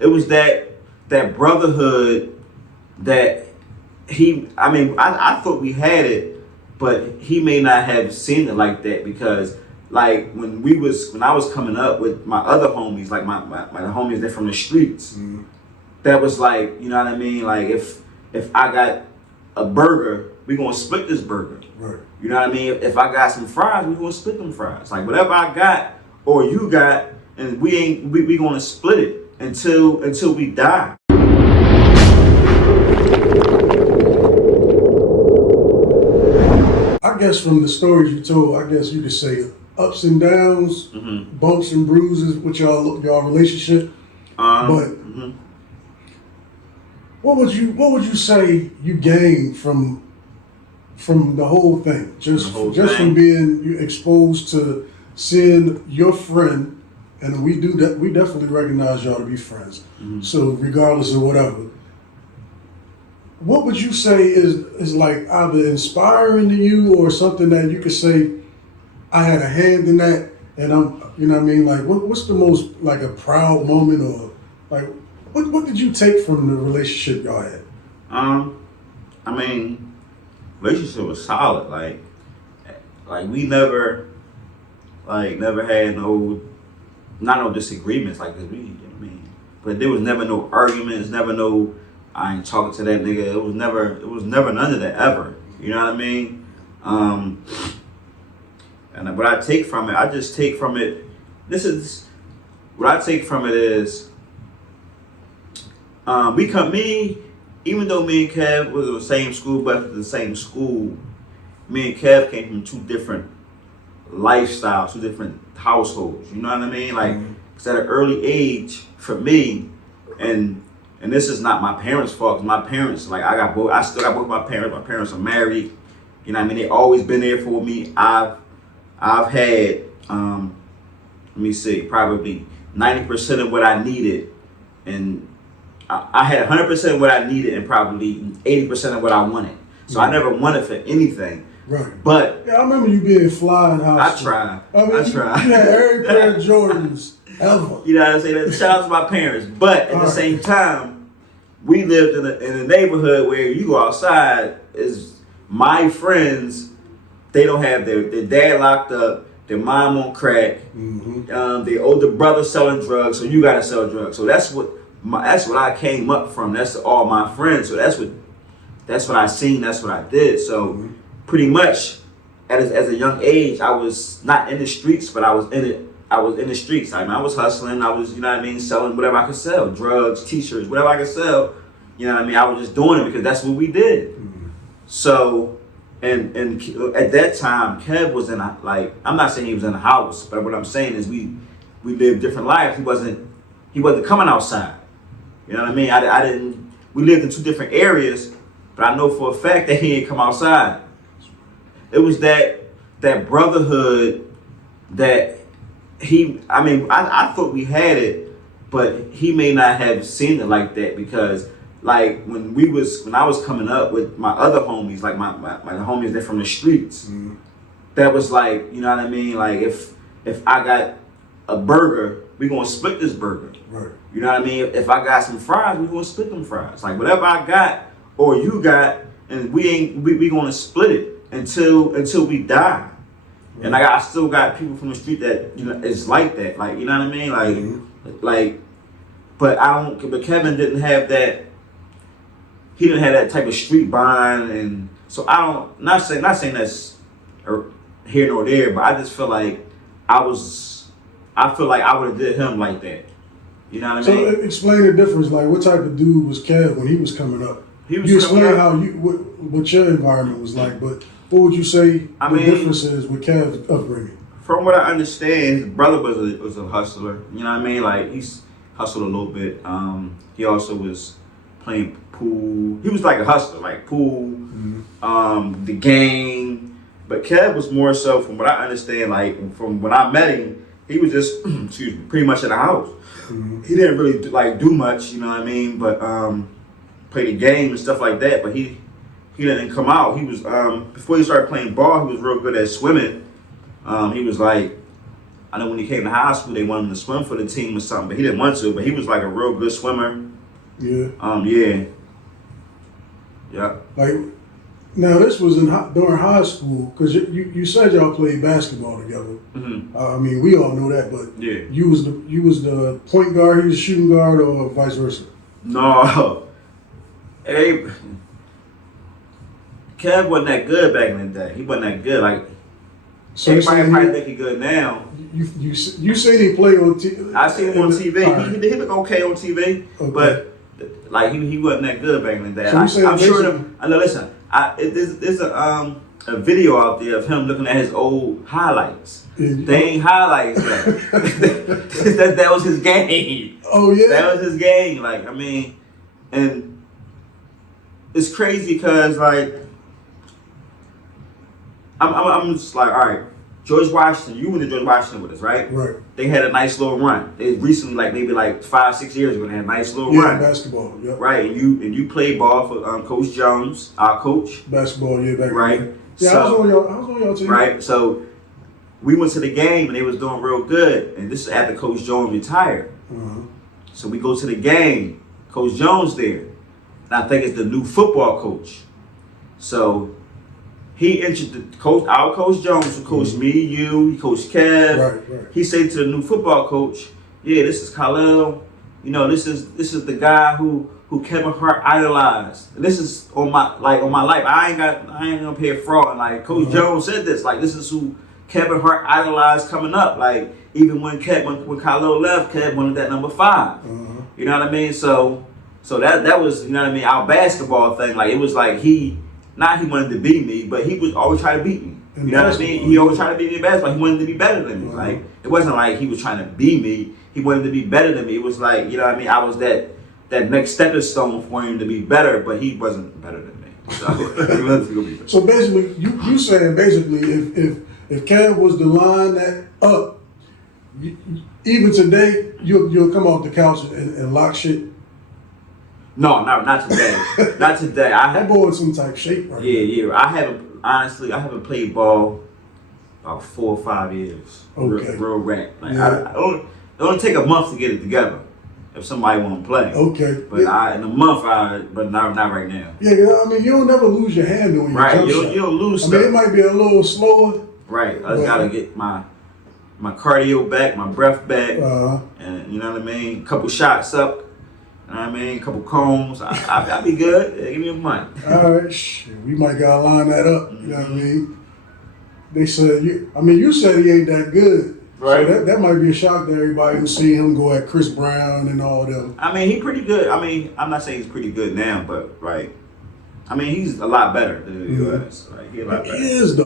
It was that brotherhood that I thought we had it, but he may not have seen it like that because like when I was coming up with my other homies, like my homies that from the streets, that was like, you know what I mean? Like if I got a burger, we gonna split this burger. Right. You know what I mean? If I got some fries, we gonna split them fries. Like whatever I got or you got, and we gonna split it until we die. I guess from the stories you told, I guess you could say ups and downs, bumps and bruises with y'all relationship. But what would you say you gained from the whole thing? Just from being exposed to seeing your friend, and we definitely recognize y'all to be friends. So regardless of whatever, what would you say is like either inspiring to you or something that you could say, I had a hand in that, and I'm, you know what I mean? Like, what's the most, like, a proud moment, or like, what did you take from the relationship y'all had? I mean, relationship was solid. Like we never had no disagreements like this. You know what I mean? But there was never no arguments, never no, I ain't talking to that nigga. It was never none of that ever. You know what I mean? And what I take from it, I just take from it. What I take from it is, even though me and Kev was in the same school, but the same school, me and Kev came from two different lifestyles, two different households. You know what I mean? Like, cause at an early age, for me, and this is not my parents' fault. Cause my parents, like, I still got both my parents. My parents are married. You know what I mean? They always been there for me. I've had, let me see, probably 90% of what I needed, and I had 100% of what I needed and probably 80% of what I wanted. So I never wanted for anything. Right. But yeah, I remember you being fly in high school. I tried. You had every pair of Jordans ever. You know what I'm saying? Shout out to my parents. But at the same time, we lived in a neighborhood where you go outside, is my friends, they don't have their dad locked up, their mom on crack, their older brother selling drugs, so you gotta sell drugs. So that's what I came up from. That's all my friends. So that's what I seen. That's what I did. So pretty much, as a young age, I was not in the streets, but I was in it. I was in the streets. I mean, I was hustling. I was, you know what I mean, selling whatever I could sell, drugs, T-shirts, whatever I could sell. You know what I mean. I was just doing it because that's what we did. So, and at that time, Kev was in I'm not saying he was in a house, but what I'm saying is we lived different lives. He wasn't coming outside. You know what I mean? I didn't. We lived in two different areas, but I know for a fact that he didn't come outside. It was that brotherhood that I thought we had it, but he may not have seen it like that because like when I was coming up with my other homies, like my homies that from the streets, that was like, you know what I mean? Like if I got a burger, we gonna split this burger. Right. You know what I mean? If I got some fries, we gonna split them fries. Like whatever I got or you got, and we gonna split it until we die. Right. And I still got people from the street that, you know, it's like that. Like, you know what I mean? Like, but Kevin didn't have that. He didn't have that type of street bond, and so not saying that's here nor there, but I just feel like I feel like I would have did him like that. You know what I mean? So explain the difference. Like, what type of dude was Kev when he was coming up? You explain how what your environment was like, but what would you say the difference is with Kev's upbringing? From what I understand, his brother was a hustler. You know what I mean? Like, he's hustled a little bit. He also was playing pool. He was like a hustler, like pool, the gang. But Kev was more so, from what I understand, like from when I met him, he was just pretty much in the house. He didn't really do much, you know what I mean? But play the game and stuff like that. But he didn't come out. He was before he started playing ball, he was real good at swimming. He was like I know when he came to high school, they wanted him to swim for the team or something, but he didn't want to. But he was like a real good swimmer. Yeah. Yeah. Yeah. Like, now this was during high school, because you said y'all played basketball together. Mm-hmm. I mean, we all know that, but Yeah. you was the point guard, he was the shooting guard, or vice versa? No. Hey, Kev wasn't that good back in the day. He wasn't that good. Like, So everybody probably think he good now. You seen him play on TV? I seen him on TV. Right. He look okay on TV, Okay. but like he wasn't that good back in the day. So you saying I'm sure basically- them. I know. Listen, there's a video out there of him looking at his old highlights. They ain't highlights that. that was his game. Oh yeah. That was his game. Like, I mean, and it's crazy because like I'm just like, all right, George Washington, you went to George Washington with us, right? Right. They had a nice little run. They recently, like maybe like 5-6 years ago, they had a nice little Yeah, run. basketball. Yeah. Right, and you played ball for Coach Jones, our coach. Basketball, yeah, back Right. then. Yeah, So- I was on y'all team. Right, so we went to the game and they was doing real good. And this is after Coach Jones retired. Uh-huh. So we go to the game. Coach Jones there. And I think it's the new football coach. So he introduced our Coach Jones, who coached me, you, he coached Kev. Right. He said to the new football coach, "Yeah, this is Khalil. You know, this is the guy who Kevin Hart idolized. And this is on my life. I ain't gonna pay a fraud. And like Coach Jones said this, like this is who Kevin Hart idolized coming up. Like even when Khalil left, Kev wanted that number 5. You know what I mean? So that was, you know what I mean, our basketball thing. Like it was like he wanted to beat me, but he was always trying to beat me. You know what I mean? He always tried to beat me in basketball. He wanted to be better than me. Like it wasn't like he was trying to beat me. He wanted to be better than me. It was like, you know what I mean? I was that next stepping stone for him to be better, but he wasn't better than me. So he wasn't gonna be better. So basically, you saying basically if Kev was to line that up, even today you'll come off the couch and lock shit. No, not today. Not today. That boy in some type of shape right now. Yeah. I haven't played ball about 4 or 5 years. Okay. Real rap. Like Yeah. it only take a month to get it together if somebody want to play. Okay. But in a month, but not right now. Yeah, I mean, you'll never lose your hand on your Right, jump shot. you'll lose I stuff. mean, it might be a little slower. Right, I just gotta get my cardio back, my breath back, and you know what I mean. A couple shots up, you know what I mean. A couple combs, I'll be good. Yeah, give me a month. All right, shit, we might gotta line that up. You know what I mean? They said you said he ain't that good. Right. So that might be a shock to everybody who see him go at Chris Brown and all them. I mean, he pretty good. I mean, I'm not saying he's pretty good now, but right. I mean, he's a lot better than he was. Right, he a lot better. He is though.